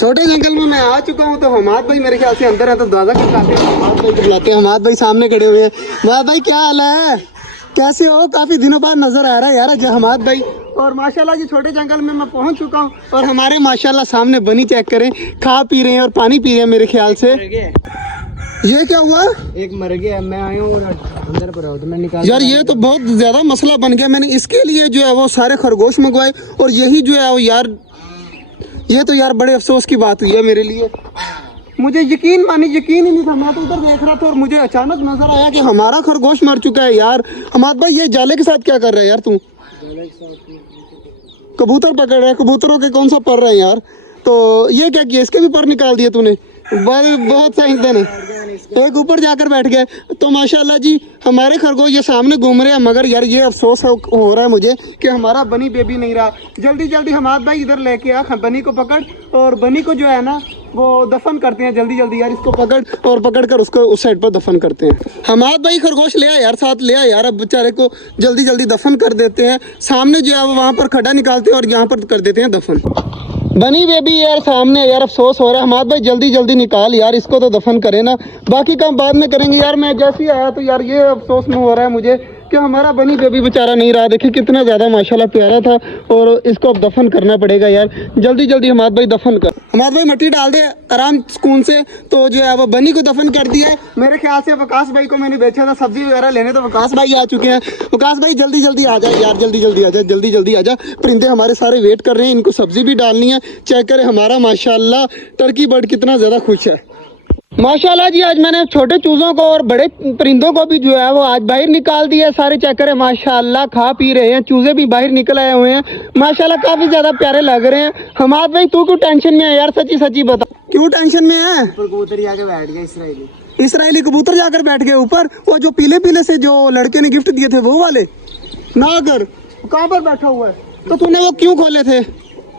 छोटे जंगल में मैं आ चुका हूँ। तो हमाद भाई मेरे ख्याल से अंदर है, तो दादा को बुलाते हैं, हमाद भाई को बुलाते हैं। हमाद भाई सामने खड़े हुए हैं। हमाद भाई क्या हाल है, कैसे हो? काफ़ी दिनों बाद नज़र आ रहा है यार जो हमाद भाई। और माशाल्लाह जी छोटे जंगल में मैं पहुँच चुका हूँ और हमारे माशाल्लाह सामने बनी चेक करें, खा पी रहे हैं और पानी पी रहे हैं मेरे ख्याल से। ये क्या हुआ? एक मर गया, मैं आया हूँ अंदर पर तो मैं निकाल यार ये तो बहुत ज़्यादा मसला बन गया। मैंने इसके लिए जो है वो सारे खरगोश मंगवाए और यही जो है वो यार, ये तो यार बड़े अफसोस की बात हुई है मेरे लिए। मुझे यकीन ही नहीं था। मैं तो उधर देख रहा था और मुझे अचानक नजर आया कि हमारा खरगोश मर चुका है यार। हमाद भाई ये जाले के साथ क्या कर रहा है यार तू? कबूतर पकड़ रहा है, कबूतरों के कौन सा पर रहे हैं यार। तो ये क्या किया, इसके भी पर निकाल दिए तूने? बहुत सही देने, एक ऊपर जाकर बैठ गए। तो माशाल्लाह जी हमारे खरगोश ये सामने घूम रहे हैं, मगर यार ये अफसोस हो रहा है मुझे कि हमारा बनी बेबी नहीं रहा। जल्दी जल्दी हमाद भाई इधर लेके आ, बनी को पकड़ और बनी को जो है ना वो दफन करते हैं जल्दी जल्दी यार। इसको पकड़ कर उसको उस साइड पर दफन करते हैं। हमाद भाई खरगोश ले आ यार, साथ ले आ यार। अब बेचारे को जल्दी जल्दी दफन कर देते हैं। सामने जो है वहाँ पर खड्डा निकालते हैं और यहाँ पर कर देते हैं दफन। बनी बेबी यार सामने यार, अफसोस हो रहा है। हमाद भाई जल्दी जल्दी निकाल यार, इसको तो दफन करे ना, बाकी काम बाद में करेंगे यार। मैं जैसे ही आया तो यार ये अफसोस में हो रहा है मुझे कि हमारा बनी बेबी बेचारा नहीं रहा। देखिए कितना ज़्यादा माशाल्लाह प्यारा था और इसको अब दफन करना पड़ेगा यार। जल्दी जल्दी हमाद भाई दफन कर। हमाद भाई मट्टी डाल दे आराम सुकून से। तो जो है वो बनी को दफन कर दिया है। मेरे ख्याल से वकास भाई को मैंने बेचा था सब्जी वगैरह लेने, तो वकास भाई आ चुके हैं। वकास भाई जल्दी जल्दी आ जाए यार, जल्दी जल्दी आ जाए, जल्दी जल्दी आ जा। परिंदे हमारे सारे वेट कर रहे हैं, इनको सब्जी भी डालनी है। चेक करें हमारा माशाल्लाह टर्की बर्ड कितना ज़्यादा खुश है। माशाल्लाह जी आज मैंने छोटे चूज़ों को और बड़े परिंदों को भी जो है वो आज बाहर निकाल दिया सारे। चेक करें माशाल्लाह खा पी रहे हैं, चूज़े भी बाहर निकल आए हुए हैं माशाल्लाह, काफ़ी ज़्यादा प्यारे लग रहे हैं। हमाद भाई तू क्यों टेंशन में है यार, सच्ची सच्ची बता क्यों टेंशन में है? कबूतर आके बैठ गया, इसराइली कबूतर जाकर बैठ गए ऊपर। वो जो पीले पीले से जो लड़के ने गिफ्ट दिए थे वो वाले ना कर, कहाँ पर बैठा हुआ है? तो तूने वो क्यों खोले थे?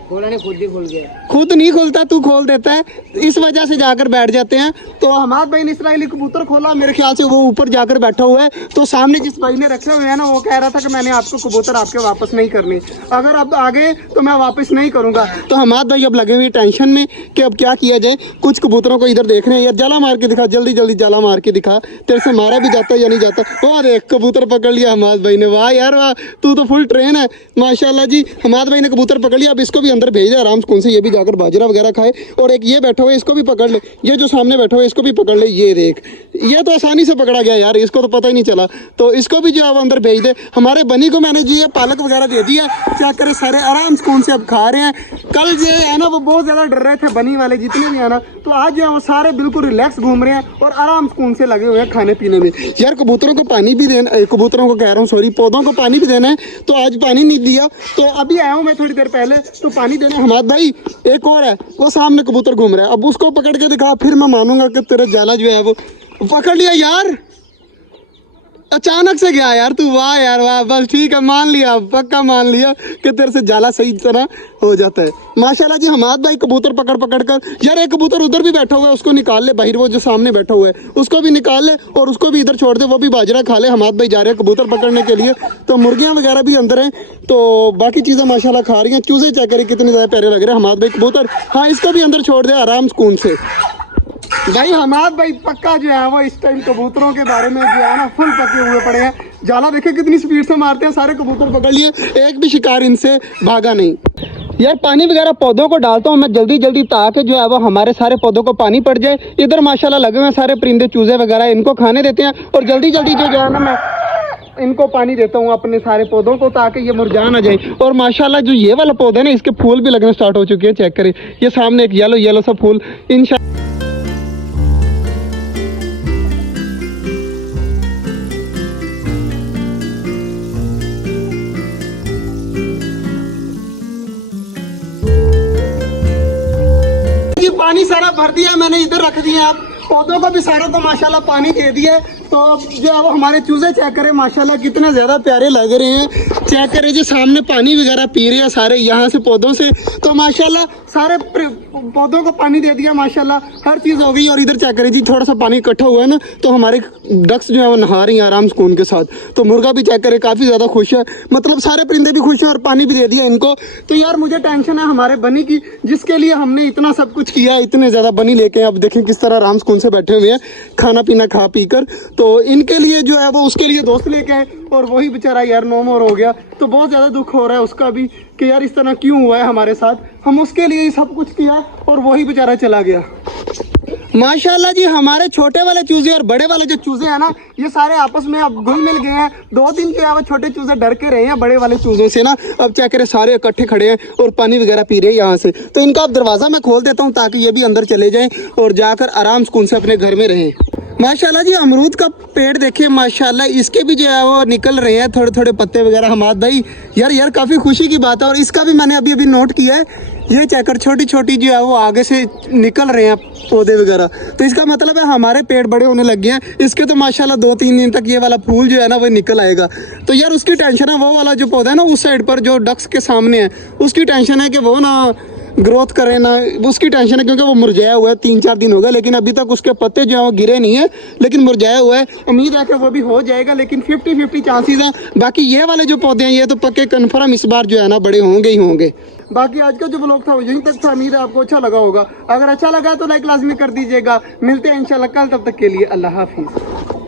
खोला नहीं, खुद ही खुल गया। खुद नहीं खोलता, तू खोल देता है, इस वजह से जाकर बैठ जाते हैं। तो हमाद भाई ने इसराइली कबूतर खोला, मेरे ख्याल से वो ऊपर जाकर बैठा हुआ है। तो सामने जिस भाई ने रखे हुए हैं ना, वो कह रहा था कि मैंने आपको कबूतर आपके वापस नहीं करने, अगर अब आ गए तो मैं वापस नहीं करूंगा। तो हमाद भाई अब लगे हुए टेंशन में कि अब क्या किया जाए। कुछ कबूतरों को इधर देख रहे हैं यार, जाला मार के दिखा, जल्दी जल्दी जाला मार के दिखा, तेरे से मारा भी जाता है या नहीं जाता। वो देख कबूतर पकड़ लिया हमाद भाई ने, वाह यार वाह, तू तो फुल ट्रेन है माशाल्लाह जी। हमाद भाई ने कबूतर पकड़ लिया, अब इसको भी अंदर भेज दे आराम से, ये भी जाकर बाजरा वगैरह खाए। और एक ये बैठा हुआ है, इसको भी पकड़ ले, ये जो सामने बैठा हुआ है इसको भी पकड़ ले। ये देख, ये तो आसानी से पकड़ा गया यार, इसको तो पता ही नहीं चला। तो इसको भी जो है वो अंदर भेज दे। हमारे बनी को मैंने जो है पालक वगैरह दे दिया, क्या करे सारे आराम सुकून से अब खा रहे हैं। कल जो है ना वो बहुत ज़्यादा डर रहे थे बनी वाले जितने भी है ना, तो आज जो है वो सारे बिल्कुल रिलैक्स घूम रहे हैं और आराम सुकून से लगे हुए हैं खाने पीने में। यार कबूतरों को पानी भी देना, कबूतरों को कह रहा हूँ सॉरी, पौधों को पानी भी देना है। तो आज पानी नहीं दिया, तो अभी आया हूँ मैं थोड़ी देर पहले, तो पानी देना। हमाद भाई एक और है, वो सामने कबूतर घूम रहा है, अब उसको पकड़ के दिखा, फिर मैं मानूंगा कि तेरा जाला जो है वो पकड़ लिया। यार अचानक से गया यार तू, वाह यार वाह, बस ठीक है, मान लिया, पक्का मान लिया कि तेरे से जाला सही तरह हो जाता है माशाल्लाह जी। हमाद भाई कबूतर पकड़ कर, यार एक कबूतर उधर भी बैठा हुआ है, उसको निकाल ले बाहर, वो जो सामने बैठा हुआ है उसको भी निकाल ले और उसको भी इधर छोड़ दे, वो भी बाजरा खा ले। हमाद भाई जा रहे हैं कबूतर पकड़ने के लिए। तो मुर्गियाँ वगैरह भी अंदर हैं, तो बाकी चीज़ें माशाल्लाह खा रही हैं। चूज़े चेक करें कितने ज़्यादा प्यारे लग रहे हैं। हमाद भाई कबूतर, हाँ इसको भी अंदर छोड़ दे आराम सुकून से। भाई हमाद भाई पक्का जो है वो इस टाइम कबूतरों के बारे में जो है ना फुल पके हुए पड़े हैं। जाला देखे कितनी स्पीड से मारते हैं, सारे कबूतर पकड़ लिए, एक भी शिकार इनसे भागा नहीं। यार पानी वगैरह पौधों को डालता हूँ मैं जल्दी जल्दी, ताकि जो है वो हमारे सारे पौधों को पानी पड़ जाए। इधर माशाल्लाह लगे हुए हैं सारे परिंदे चूजे वगैरह, इनको खाने देते हैं और जल्दी जल्दी जो है ना मैं इनको पानी देता हूँ अपने सारे पौधों को, ताकि ये मुरझा ना जाए। और माशाल्लाह जो ये वाला पौधा है ना, इसके फूल भी लगने स्टार्ट हो चुके हैं। चेक करें ये सामने एक येलो येलो सा फूल, इंशाल्लाह पानी सारा भर दिया मैंने, इधर रख दिया। आप पौधों को भी सारा तो माशाल्लाह पानी दे दिया। तो जो है वो हमारे चूजे चेक करें माशाल्लाह कितने ज़्यादा प्यारे लग रहे हैं। चेक करें जो सामने पानी वगैरह पी रहे हैं सारे यहाँ से पौधों से। तो माशाल्लाह सारे पौधों को पानी दे दिया माशाल्लाह, हर चीज़ हो गई। और इधर चेक करें जी, थोड़ा सा पानी इकट्ठा हुआ है ना, तो हमारे डक्स जो है वो नहा रही हैं आराम सुकून के साथ। तो मुर्गा भी चेक करें काफ़ी ज़्यादा खुश है, मतलब सारे परिंदे भी खुश हैं और पानी भी दे दिया इनको। तो यार मुझे टेंशन है हमारे बनी की, जिसके लिए हमने इतना सब कुछ किया, इतने ज़्यादा बनी लेके अब देखें किस तरह आराम सुकून से बैठे हुए हैं, खाना पीना खा पी कर। तो इनके लिए जो है वो उसके लिए दोस्त लेके आए और वही बेचारा यार नो मोर हो गया। तो बहुत ज़्यादा दुख हो रहा है उसका भी कि यार इस तरह क्यों हुआ है हमारे साथ, हम उसके लिए ही सब कुछ किया और वही बेचारा चला गया। माशाल्लाह जी, हमारे छोटे वाले चूजे और बड़े वाले जो चूजे हैं ना, ये सारे आपस में अब घुल मिल गए हैं। 2 दिन जो है वो छोटे चूजे डर के रहे हैं बड़े वाले चूजों से ना, अब चेक करें सारे इकट्ठे खड़े हैं और पानी वगैरह पी रहे हैं यहाँ से। तो इनका अब दरवाज़ा मैं खोल देता हूँ ताकि ये भी अंदर चले जाएं और जाकर आराम सुकून से अपने घर में रहें। माशाल्लाह जी, अमरूद का पेड़ देखिए माशाल्लाह, इसके भी जो है वो निकल रहे हैं थोड़े थोड़े पत्ते वगैरह। हमाद भाई यार काफ़ी खुशी की बात है। और इसका भी मैंने अभी नोट किया है, ये चेकर छोटी छोटी जो है वो आगे से निकल रहे हैं पौधे वगैरह। तो इसका मतलब है हमारे पेड़ बड़े होने लग गए हैं। इसके तो माशाल्लाह 2-3 दिन तक ये वाला फूल जो है ना वो निकल आएगा। तो यार उसकी टेंशन है, वो वाला जो पौधा है ना उस साइड पर जो डक्स के सामने है, उसकी टेंशन है कि वो ना ग्रोथ करे ना, उसकी टेंशन है क्योंकि वो मुरझाया हुआ है। 3-4 दिन हो गए लेकिन अभी तक उसके पत्ते जो है वो गिरे नहीं है, लेकिन मुरझाया हुआ है। उम्मीद है कि वो भी हो जाएगा, लेकिन 50-50 चांसेस हैं। बाकी ये वाले जो पौधे हैं ये तो पक्के कन्फर्म इस बार जो है ना बड़े होंगे ही होंगे। बाकी आज का जो ब्लॉग था वो यहीं तक था। उम्मीद है आपको अच्छा लगा होगा। अगर अच्छा लगा तो लाइक लाजमी कर दीजिएगा। मिलते हैं इंशाल्लाह कल, तब तक के लिए अल्लाह हाफिज़।